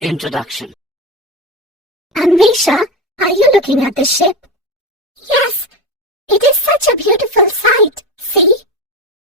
Introduction. Anvisha, are you looking at the ship? Yes, it is such a beautiful sight, see?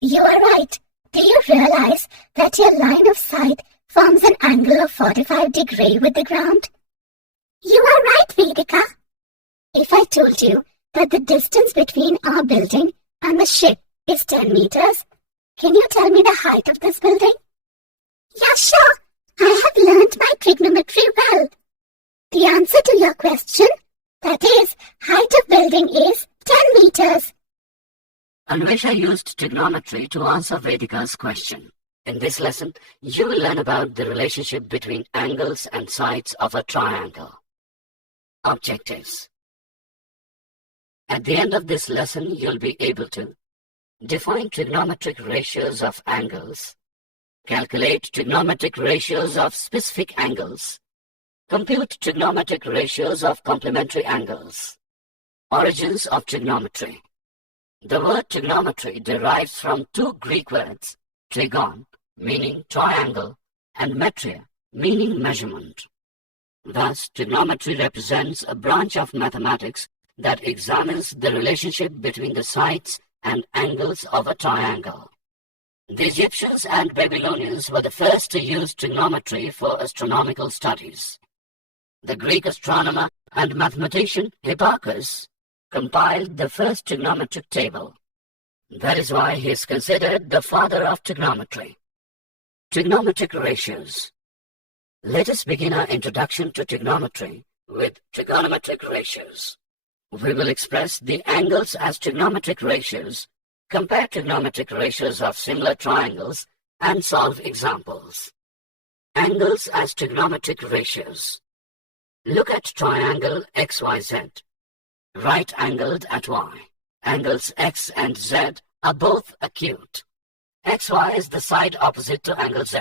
You are right. Do you realize that your line of sight forms an angle of 45 degrees with the ground? You are right, Vedika. If I told you that the distance between our building and the ship is 10 meters, can you tell me the height of this building? Yeah, sure. I have learnt my trigonometry well. The answer to your question, that is, height of building is 10 meters. Anvisha used trigonometry to answer Vedika's question. In this lesson, you will learn about the relationship between angles and sides of a triangle. Objectives. At the end of this lesson, you'll be able to define trigonometric ratios of angles, calculate trigonometric ratios of specific angles, compute trigonometric ratios of complementary angles. Origins of trigonometry. The word trigonometry derives from two Greek words, trigon, meaning triangle, and metria, meaning measurement. Thus, trigonometry represents a branch of mathematics that examines the relationship between the sides and angles of a triangle. The Egyptians and Babylonians were the first to use trigonometry for astronomical studies. The Greek astronomer and mathematician Hipparchus compiled the first trigonometric table. That is why he is considered the father of trigonometry. Trigonometric ratios. Let us begin our introduction to trigonometry with trigonometric ratios. We will express the angles as trigonometric ratios, compare trigonometric ratios of similar triangles, and solve examples. Angles as trigonometric ratios. Look at triangle XYZ. Right-angled at Y. Angles X and Z are both acute. XY is the side opposite to angle Z.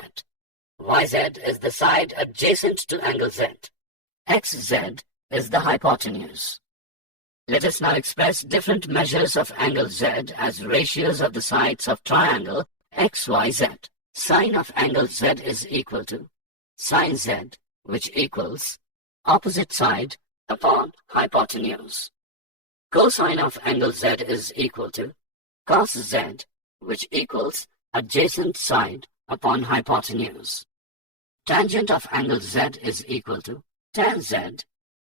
YZ is the side adjacent to angle Z. XZ is the hypotenuse. Let us now express different measures of angle Z as ratios of the sides of triangle XYZ. Sine of angle Z is equal to sine Z, which equals opposite side upon hypotenuse. Cosine of angle Z is equal to cos Z, which equals adjacent side upon hypotenuse. Tangent of angle Z is equal to tan Z,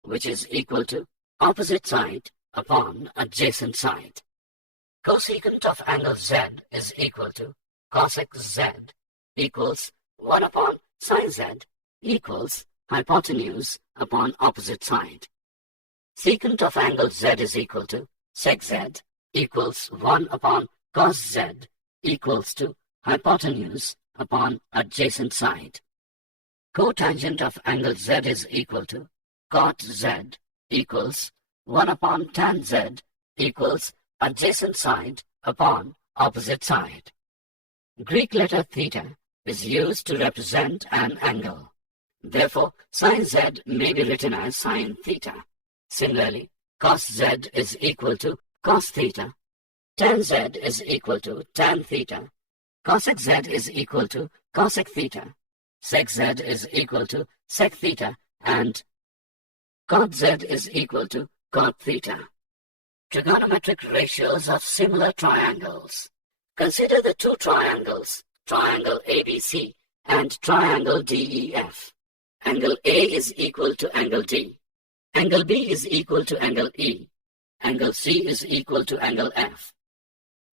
which is equal to opposite side upon adjacent side. Cosecant of angle Z is equal to cosec Z equals 1 upon sine Z equals hypotenuse upon opposite side. Secant of angle Z is equal to sec Z equals 1 upon cos Z equals to hypotenuse upon adjacent side. Cotangent of angle Z is equal to cot Z equals 1 upon tan Z equals adjacent side upon opposite side. Greek letter theta is used to represent an angle. Therefore, sine Z may be written as sine theta. Similarly, cos Z is equal to cos theta. Tan Z is equal to tan theta. Cosec Z is equal to cosec theta. Sec Z is equal to sec theta. And cot Z is equal to cot theta. Trigonometric ratios of similar triangles. Consider the two triangles, triangle ABC and triangle DEF. Angle A is equal to angle D. Angle B is equal to angle E. Angle C is equal to angle F.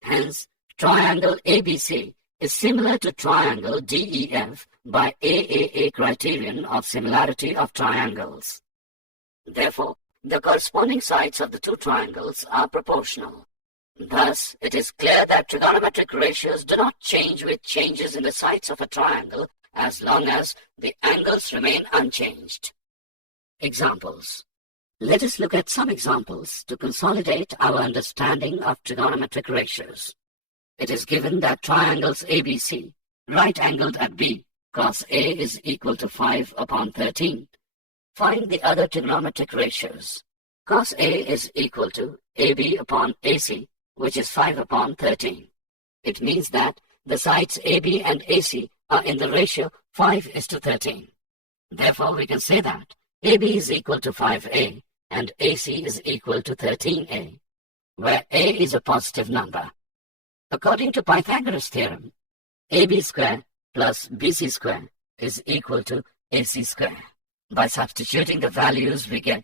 Hence, triangle ABC is similar to triangle DEF by AAA criterion of similarity of triangles. Therefore, the corresponding sides of the two triangles are proportional. Thus, it is clear that trigonometric ratios do not change with changes in the sides of a triangle as long as the angles remain unchanged. Examples. Let us look at some examples to consolidate our understanding of trigonometric ratios. It is given that triangles ABC, right-angled at B, cos A is equal to 5 upon 13. Find the other trigonometric ratios. Cos A is equal to AB upon AC, which is 5 upon 13. It means that the sides AB and AC are in the ratio 5:13. Therefore, we can say that AB is equal to 5A and AC is equal to 13A, where A is a positive number. According to Pythagoras' theorem, AB square plus BC square is equal to AC square. By substituting the values, we get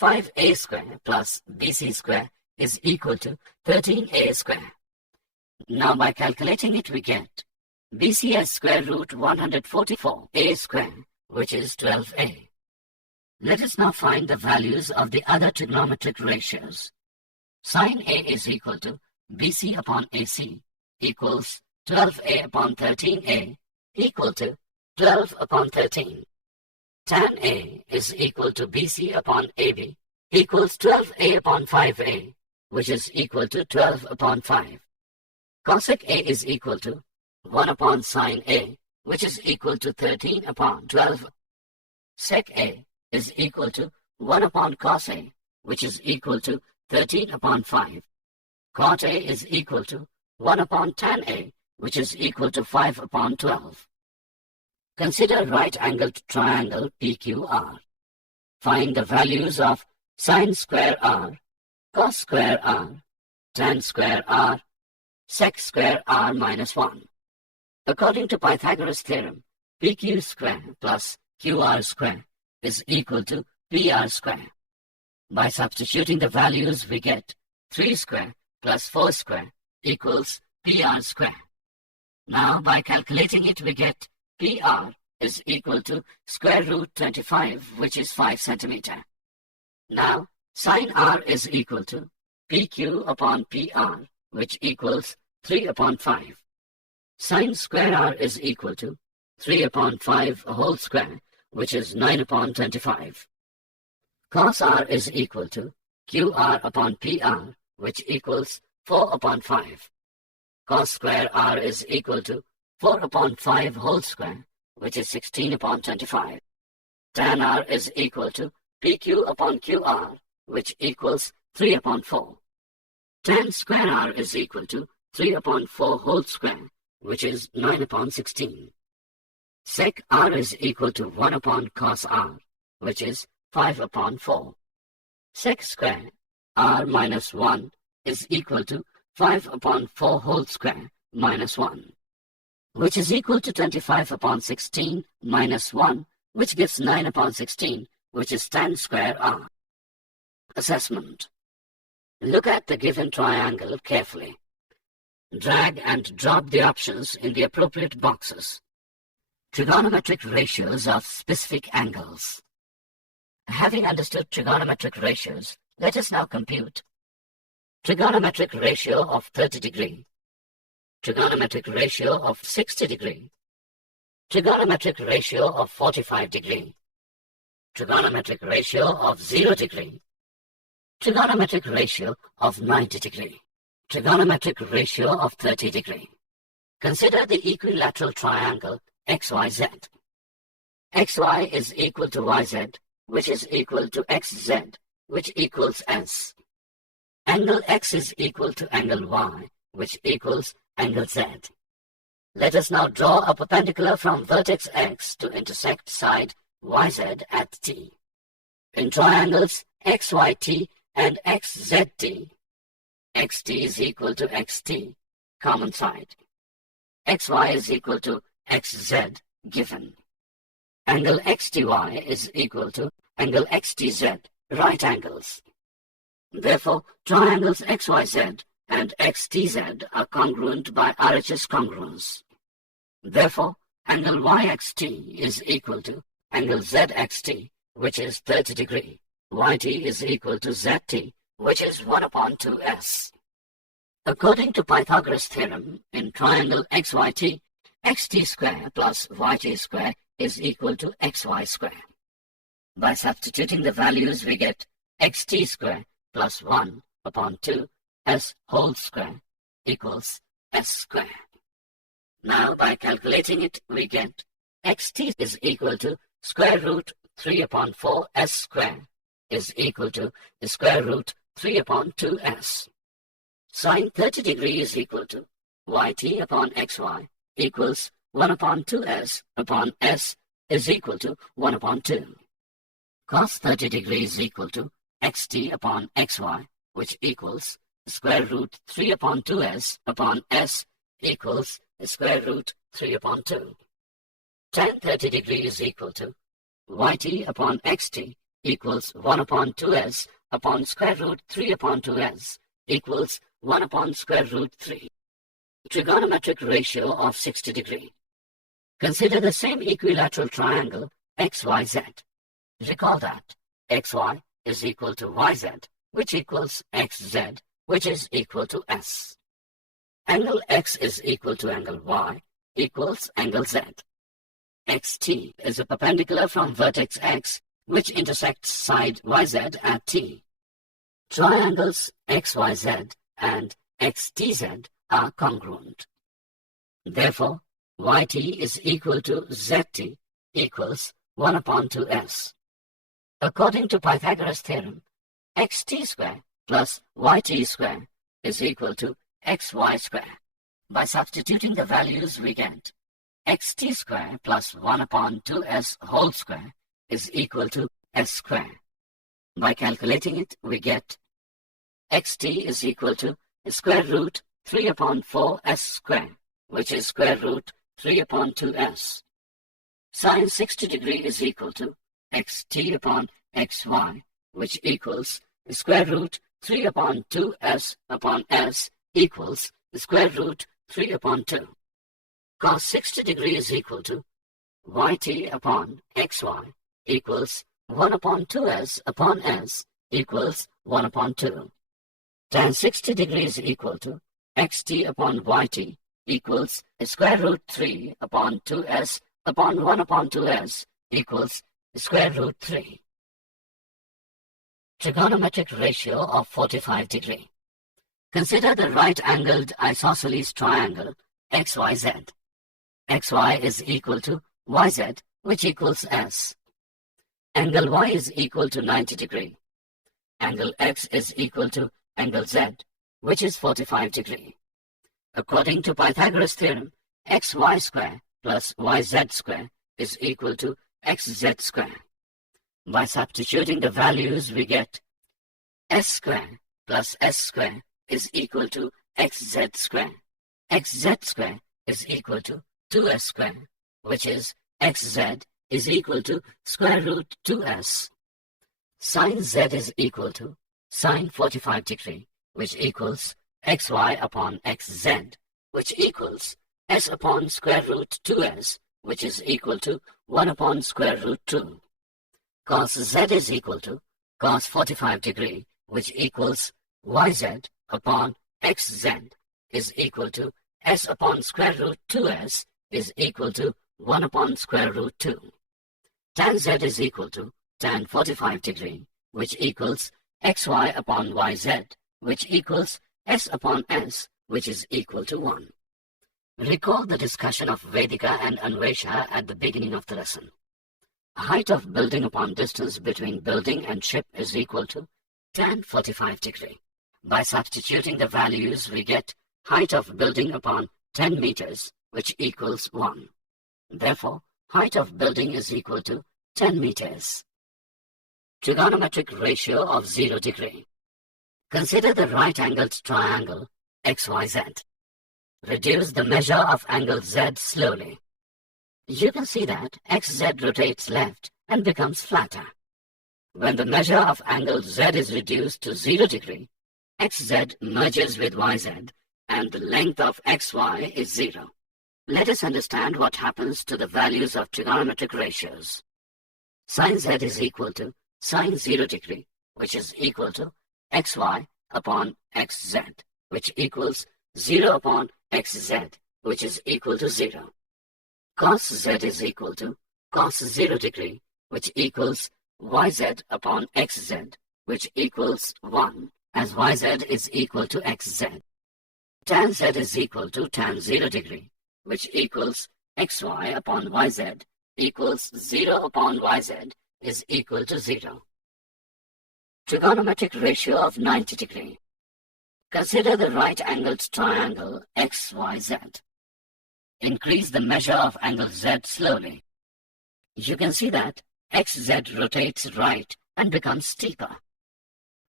5A square plus BC square is equal to 13A square. Now, by calculating it, we get BC as square root 144A square, which is 12A. Let us now find the values of the other trigonometric ratios. Sin A is equal to BC upon AC equals 12A upon 13A equal to 12 upon 13. Tan A is equal to BC upon AB equals 12A upon 5A, which is equal to 12 upon 5. Cosec A is equal to 1 upon sin A, which is equal to 13 upon 12. Sec A is equal to 1 upon cos A, which is equal to 13 upon 5. Cot A is equal to 1 upon tan A, which is equal to 5 upon 12. Consider right-angled triangle PQR. Find the values of sin square R, cos square R, tan square R, sec square R minus 1. According to Pythagoras' theorem, PQ square plus QR square is equal to PR square. By substituting the values, we get 3 square plus 4 square equals PR square. Now, by calculating it, we get PR is equal to square root 25, which is 5 centimeter. Now, sin R is equal to PQ upon PR, which equals 3 upon 5. Sin square R is equal to 3 upon 5 whole square, which is 9 upon 25. Cos R is equal to QR upon PR, which equals 4 upon 5. Cos square R is equal to 4 upon 5 whole square, which is 16 upon 25. Tan R is equal to PQ upon QR, which equals 3 upon 4. Tan square R is equal to 3 upon 4 whole square, which is 9 upon 16. Sec R is equal to 1 upon cos R, which is 5 upon 4. Sec square R minus 1 is equal to 5 upon 4 whole square minus 1, which is equal to 25 upon 16 minus 1, which gives 9 upon 16, which is tan square R. Assessment. Look at the given triangle carefully. Drag and drop the options in the appropriate boxes. Trigonometric ratios of specific angles. Having understood trigonometric ratios, let us now compute trigonometric ratio of 30 degree, trigonometric ratio of 60 degree, trigonometric ratio of 45 degree, trigonometric ratio of 0 degree, trigonometric ratio of 90 degree, trigonometric ratio of 30 degree. Consider the equilateral triangle XYZ. XY is equal to YZ, which is equal to XZ, which equals S. Angle X is equal to angle Y, which equals angle Z. Let us now draw a perpendicular from vertex X to intersect side YZ at T. In triangles XYT and XZT, XT is equal to XT, common side. XY is equal to XZ, given. Angle XTY is equal to angle XTZ, right angles. Therefore, triangles XYZ and XTZ are congruent by RHS congruence. Therefore, angle YXT is equal to angle ZXT, which is 30 degree. YT is equal to ZT, which is 1 upon 2S. According to Pythagoras' theorem, in triangle XYT, XT square plus YT square is equal to XY square. By substituting the values, we get XT square plus 1 upon 2 S whole square equals S square. Now, by calculating it, we get XT is equal to square root 3 upon 4 S square is equal to the square root 3 upon 2S. Sin 30 degree is equal to YT upon XY equals 1 upon 2S upon S is equal to 1 upon 2. Cos 30 degrees is equal to xt upon xy, which equals square root 3 upon 2s upon s equals square root 3 upon 2. Tan 30 degrees is equal to yt upon xt equals 1 upon 2s upon square root 3 upon 2s equals 1 upon square root 3. Trigonometric ratio of 60 degree. Consider the same equilateral triangle XYZ. Recall that XY is equal to YZ, which equals XZ, which is equal to S. Angle X is equal to angle Y equals angle Z. XT is a perpendicular from vertex X, which intersects side YZ at T. Triangles XYZ and XTZ are congruent. Therefore, YT is equal to ZT equals 1 upon 2S. According to Pythagoras' theorem, XT square plus YT square is equal to XY square. By substituting the values, we get XT square plus 1 upon 2S whole square is equal to S square. By calculating it, we get XT is equal to square root 3 upon 4S square, which is square root 3 upon 2S. Sin 60 degree is equal to xt upon xy, which equals square root 3 upon 2s upon s equals square root 3 upon 2. Cos 60 degree is equal to yt upon xy equals 1 upon 2s upon s equals 1 upon 2. Tan 60 degree is equal to xt upon yt equals square root 3 upon 2s upon 1 upon 2s equals square root 3. Trigonometric ratio of 45 degree. Consider the right-angled isosceles triangle XYZ. XY is equal to YZ, which equals S. Angle Y is equal to 90 degree. Angle X is equal to angle Z, which is 45 degree. According to Pythagoras' theorem, xy square plus yz square is equal to xz square. By substituting the values, we get s square plus s square is equal to xz square. Xz square is equal to 2s square, which is xz is equal to square root 2s. Sin z is equal to sin 45 degree, which equals xy upon xz, which equals s upon square root 2s, which is equal to 1 upon square root 2. Cos z is equal to cos 45 degree, which equals yz upon xz is equal to s upon square root 2s is equal to 1 upon square root 2. Tan z is equal to tan 45 degree, which equals xy upon yz, which equals s upon s, which is equal to 1. Recall the discussion of Vedika and Anvesha at the beginning of the lesson. Height of building upon distance between building and ship is equal to tan 45 degree. By substituting the values, we get height of building upon 10 meters, which equals 1. Therefore, height of building is equal to 10 meters. Trigonometric ratio of 0 degree. Consider the right-angled triangle XYZ. Reduce the measure of angle Z slowly. You can see that XZ rotates left and becomes flatter. When the measure of angle Z is reduced to 0 degree, XZ merges with YZ and the length of XY is 0. Let us understand what happens to the values of trigonometric ratios. Sin Z is equal to sin 0 degree, which is equal to XY upon XZ, which equals 0 upon XZ, which is equal to 0. Cos Z is equal to cos 0 degree, which equals YZ upon XZ, which equals 1, as YZ is equal to XZ. Tan Z is equal to tan 0 degree, which equals XY upon YZ, equals 0 upon YZ, is equal to 0. Trigonometric ratio of 90 degree. Consider the right-angled triangle XYZ. Increase the measure of angle Z slowly. You can see that xz rotates right and becomes steeper.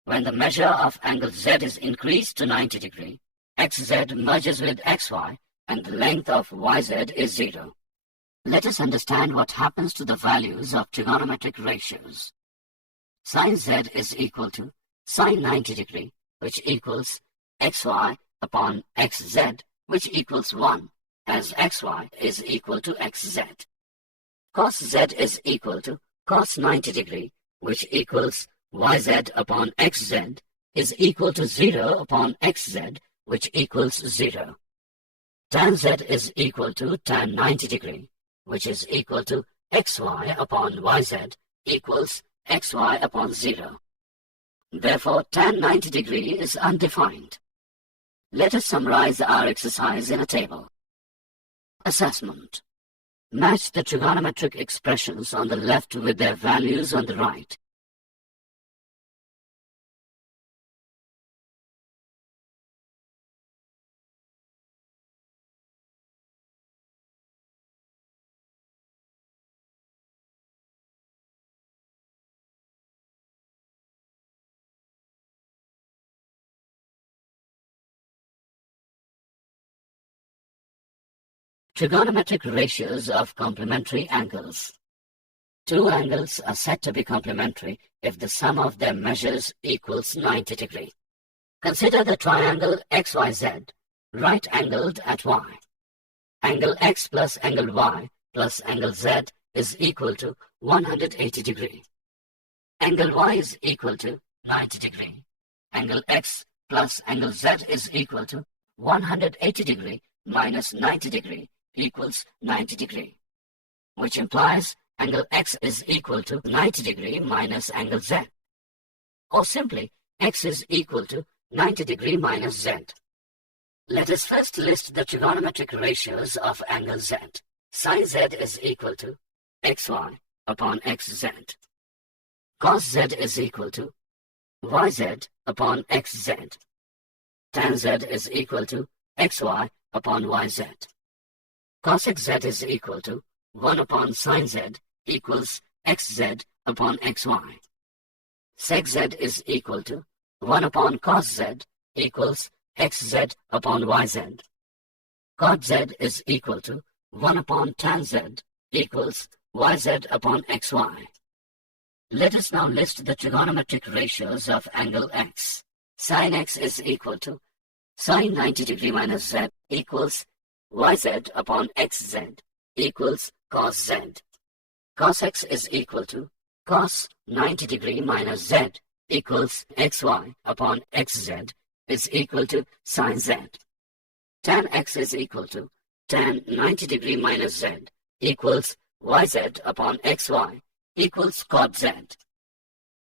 When the measure of angle z is increased to 90 degree, xz merges with xy and the length of yz is 0. Let us understand what happens to the values of trigonometric ratios. Sin z is equal to sin 90 degree, which equals xy upon xz, which equals 1, as xy is equal to xz. Cos z is equal to cos 90 degree, which equals yz upon xz, is equal to 0 upon xz, which equals 0. Tan z is equal to tan 90 degree, which is equal to xy upon yz equals xy upon 0. Therefore, tan 90 degree is undefined. Let us summarize our exercise in a table. Assessment. Match the trigonometric expressions on the left with their values on the right. Trigonometric ratios of complementary angles. Two angles are said to be complementary if the sum of their measures equals 90 degree. Consider the triangle XYZ, right-angled at Y. Angle X plus angle Y plus angle Z is equal to 180 degree. Angle Y is equal to 90 degree. Angle X plus angle Z is equal to 180 degree minus 90 degree equals 90 degree, which implies angle X is equal to 90 degree minus angle Z. Or simply, X is equal to 90 degree minus Z. Let us first list the trigonometric ratios of angle Z. Sin Z is equal to xy upon xz. Cos Z is equal to yz upon xz. Tan Z is equal to xy upon yz. Cosec Z is equal to 1 upon sin Z equals xz upon xy. Sec Z is equal to 1 upon cos Z equals xz upon yz. Cot Z is equal to 1 upon tan Z equals yz upon xy. Let us now list the trigonometric ratios of angle x. Sin x is equal to sin 90 degree minus z equals yz upon xz equals cos z. Cos x is equal to cos 90 degree minus z equals xy upon xz is equal to sin z. Tan x is equal to tan 90 degree minus z equals yz upon xy equals cot z.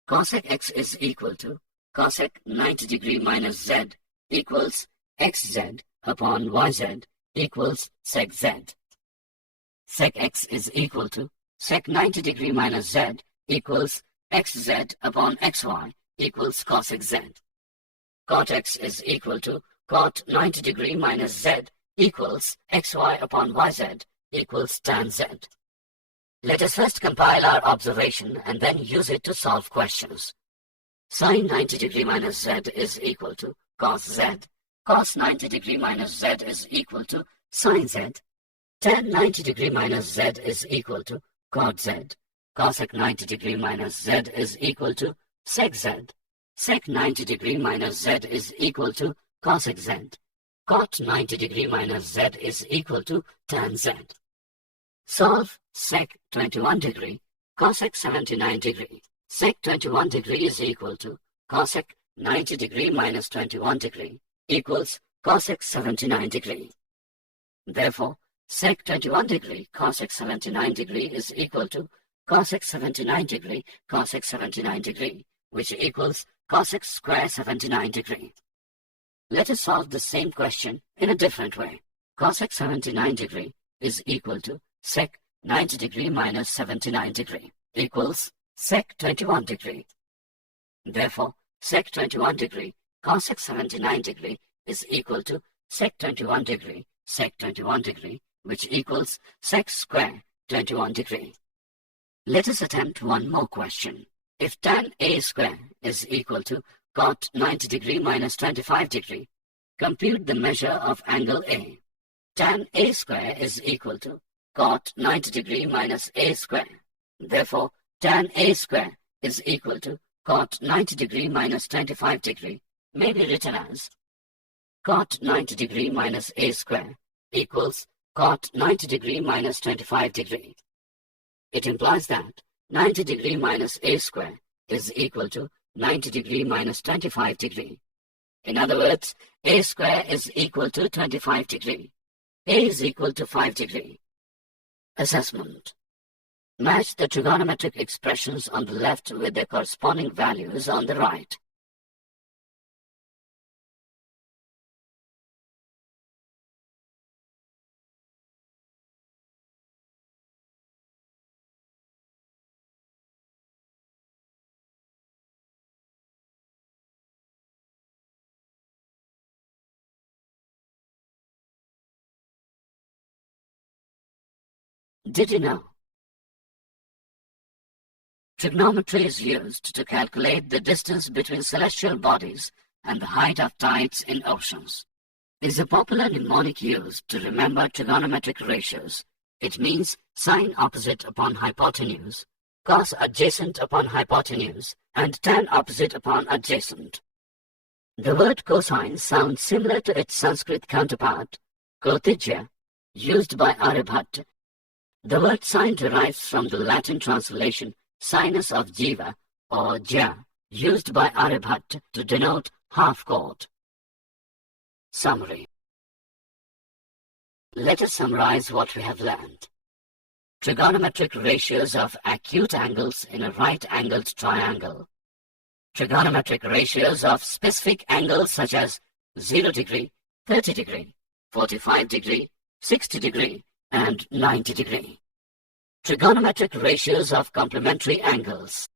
Cosec x is equal to cosec 90 degree minus z equals xz upon yz equals sec z. Sec x is equal to sec 90 degree minus z equals xz upon xy equals cosec z. Cot x is equal to cot 90 degree minus z equals xy upon yz equals tan z. Let us first compile our observation and then use it to solve questions. Sin 90 degree minus z is equal to cos z. Cos 90 degree minus z is equal to sin z. Tan 90 degree minus z is equal to cot z. Cosec 90 degree minus z is equal to sec z. Sec 90 degree minus z is equal to cosec z. Cot 90 degree minus z is equal to tan z. Solve sec 21 degree, cosec 79 degree. Sec 21 degree is equal to cosec 90 degree minus 21 degree equals cosec 79 degree. Therefore, sec 21 degree cosec 79 degree is equal to cosec 79 degree cosec 79 degree, which equals cosec square 79 degree. Let us solve the same question in a different way. Cosec 79 degree is equal to sec 90 degree minus 79 degree equals sec 21 degree. Therefore, sec 21 degree cosec 79 degree is equal to sec 21 degree sec 21 degree, which equals sec square 21 degree. Let us attempt one more question. If tan A square is equal to cot 90 degree minus 25 degree, compute the measure of angle A. Tan A square is equal to cot 90 degree minus A square. Therefore, tan A square is equal to cot 90 degree minus 25 degree may be written as cot 90 degree minus A square equals cot 90 degree minus 25 degree. It implies that 90 degree minus A square is equal to 90 degree minus 25 degree. In other words, A square is equal to 25 degree. A is equal to 5 degree. Assessment. Match the trigonometric expressions on the left with their corresponding values on the right. Did you know? Trigonometry is used to calculate the distance between celestial bodies and the height of tides in oceans. It is a popular mnemonic used to remember trigonometric ratios. It means sine opposite upon hypotenuse, cos adjacent upon hypotenuse, and tan opposite upon adjacent. The word cosine sounds similar to its Sanskrit counterpart, kotijya, used by Aryabhatta. The word sine derives from the Latin translation sinus of jiva or ja, used by Aryabhatta to denote half-chord. Summary. Let us summarize what we have learned. Trigonometric ratios of acute angles in a right-angled triangle. Trigonometric ratios of specific angles such as 0 degree, 30 degree, 45 degree, 60 degree, and 90 degree. Trigonometric ratios of complementary angles.